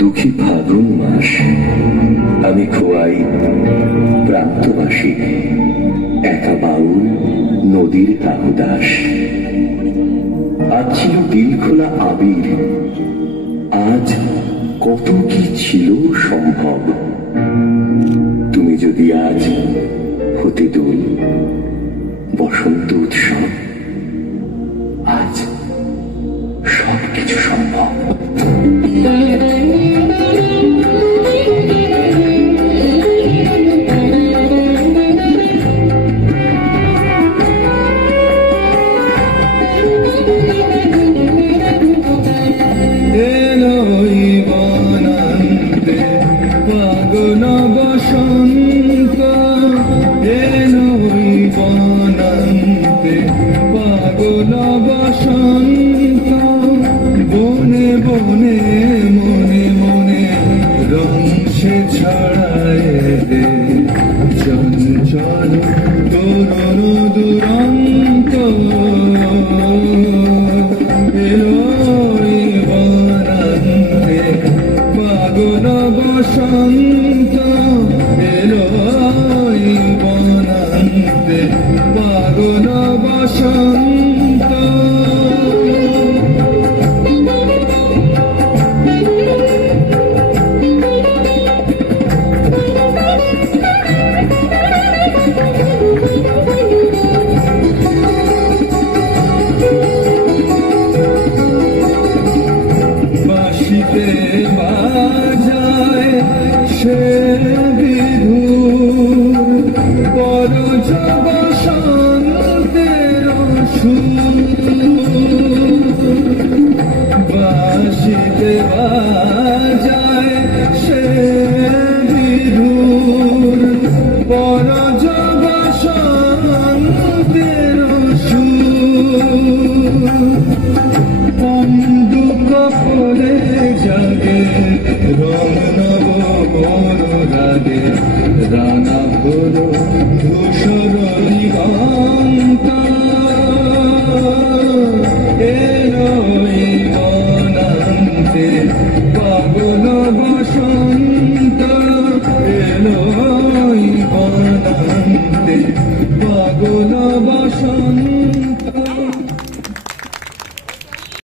দুঃখী ফাগুন মাস আমি খোয়াই প্রান্তবাসী, একা বাউল নদীর তাহুদাস। আজ ছিল দিল খোলা আবির, আজ কত কি ছিল সম্ভব। তুমি যদি আজ হতে দোল বসন্ত উৎসব, আজ সব কিছু সম্ভব। পাগল বসন্ত এলো বনান্তে, পাগল বসন্ত বনে বনে মনে মনে রং সে ছড়ায় দে। চঞ্চল তরুণ দুরন্ত এলো বনান্তে, পাগল বসন্ত এলো বনান্তে, পাগল বসন্ত। বাঁশিতে বাজায় সে বিধুর পরজ বসন্তের সুর। বাঁশিতে বাজায় সে বিধুর পরজ বসন্তের সুর।